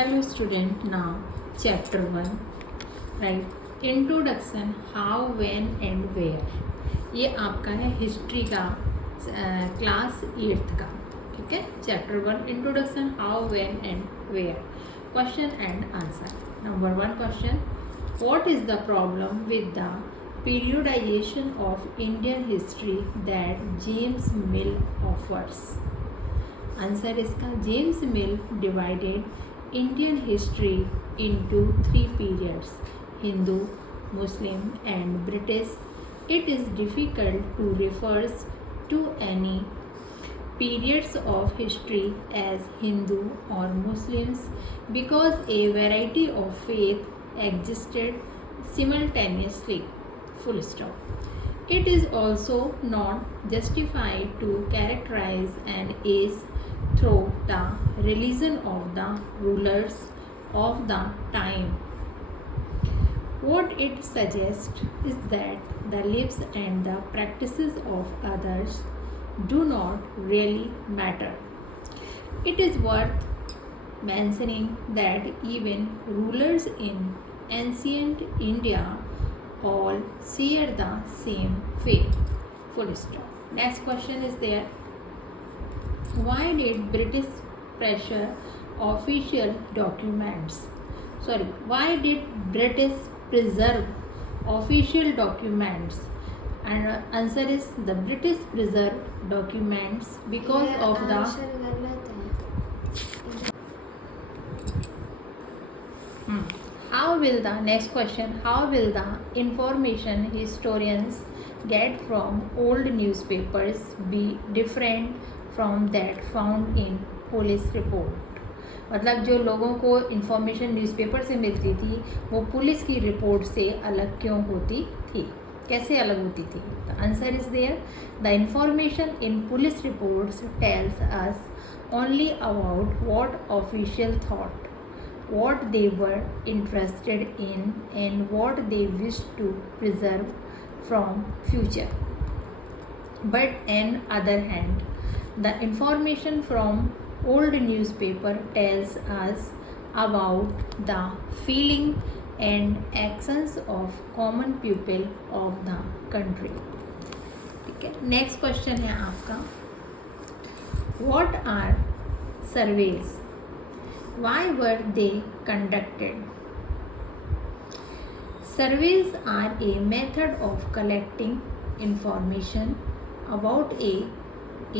Hello student, now chapter 1, right? Introduction, how, when and where. ये आपका है history का क्लास 8th का, ठीक है. Chapter 1 introduction, how, when and where. Question and answer. Number 1 question, what is the problem with the periodization of Indian history that James Mill offers? Answer इसका, James Mill divided Indian history into 3 periods: Hindu, Muslim and British. It is difficult to refer to any periods of history as Hindu or Muslims because a variety of faith existed simultaneously. Full stop. It is also not justified to characterize an age through the religion of the rulers of the time. What it suggests is that the lives and the practices of others do not really matter. It is worth mentioning that even rulers in ancient India all share the same faith. Full stop. Next question is there. Why did British pressure official documents? Why did British preserve official documents? And answer is the British preserved documents because of the how will the next question, how will the information historians get from old newspapers be different from that found in police report? मतलब जो लोगों को information newspaper से मिलती थी वो police की report से अलग क्यों होती थी, कैसे अलग होती थी? The answer is there. The information in police reports tells us only about what official thought, what they were interested in and what they wished to preserve from future. But on other hand, the information from old newspaper tells us about the feeling and actions of common people of the country. ठीक है. Next question है आपका, what are surveys? Why were they conducted? Surveys are a method of collecting information about a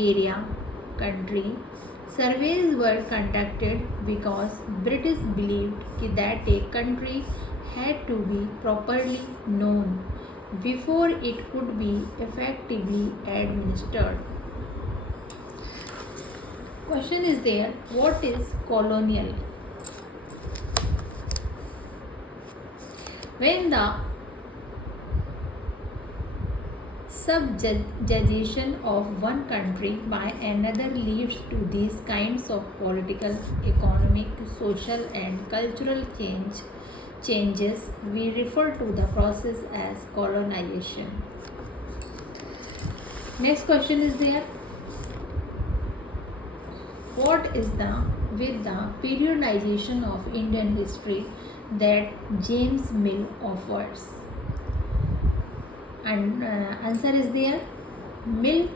area, country. Surveys were conducted because British believed that a country had to be properly known before it could be effectively administered. Question is there, what is colonial? When the subjugation of one country by another leads to these kinds of political, economic, social and cultural changes, we refer to the process as colonization. Next question is there, what is with the periodization of Indian history that James Mill offers? And answer is there. Mill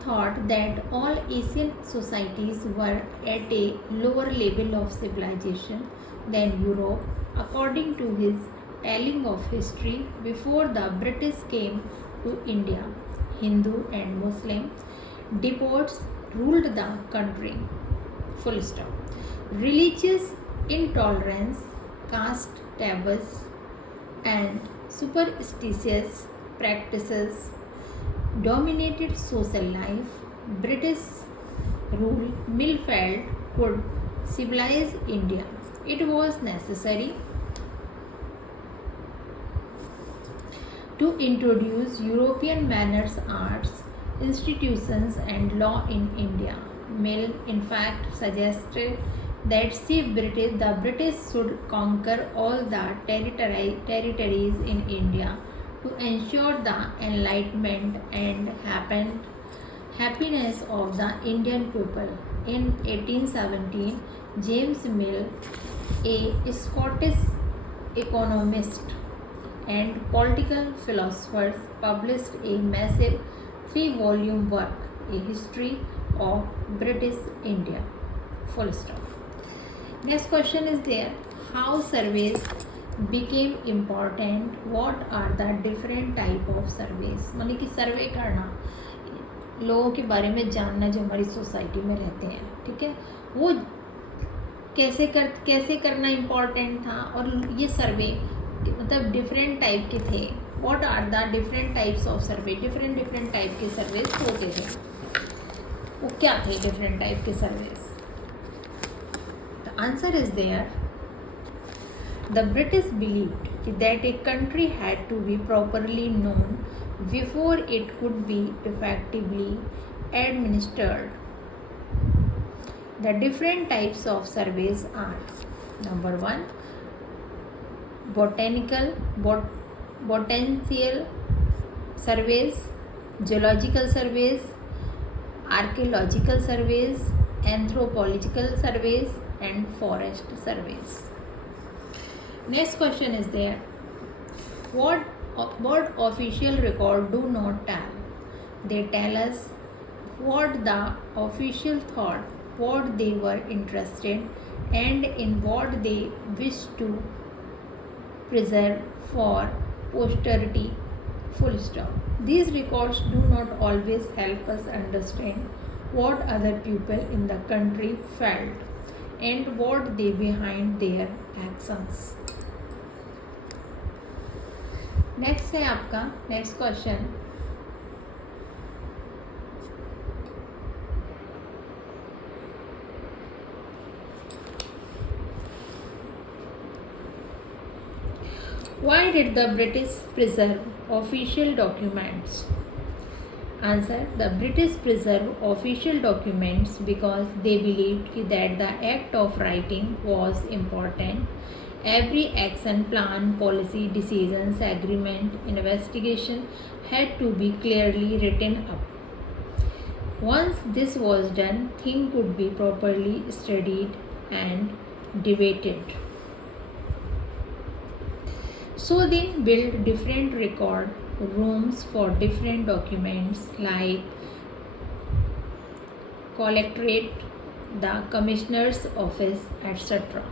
thought that all Asian societies were at a lower level of civilization than Europe. According to his telling of history, before the British came to India, Hindu and Muslim despots ruled the country. Full stop. Religious intolerance, caste taboos and superstitious practices dominated social life. British rule, Mill felt, could civilize India. It was necessary to introduce European manners, arts, institutions and law in India. Mill in fact suggested that the British should conquer all the territories in India to ensure the enlightenment and happiness of the Indian people. In 1817, James Mill, a Scottish economist and political philosopher, published a massive 3-volume work, A History of British India. Full stop. Next question is there. How surveys became important? What are the different type of surveys? मतलब कि सर्वे करना, लोगों के बारे में जानना जो हमारी सोसाइटी में रहते हैं, ठीक है, वो कैसे करना इम्पॉर्टेंट था, और ये सर्वे मतलब डिफरेंट टाइप के थे. What are the different types of survey? Different type के सर्वेज होते थे. वो क्या थे डिफरेंट टाइप के surveys? The answer is there. The British believed that a country had to be properly known before it could be effectively administered. The different types of surveys are: number 1, botanical surveys, geological surveys, archaeological surveys, anthropological surveys, and forest surveys. Next question is there. What official record do not tell? They tell us what the official thought, what they were interested, and in what they wish to preserve for posterity. Full stop. These records do not always help us understand what other people in the country felt and what they behind their actions. Next है आपका next question. Why did the British preserve official documents? Answer. The British preserved official documents because they believed that the act of writing was important. Every action plan, policy, decisions, agreement, investigation had to be clearly written up. Once this was done, things could be properly studied and debated. So they built different record rooms for different documents like collectorate, the commissioner's office, etc.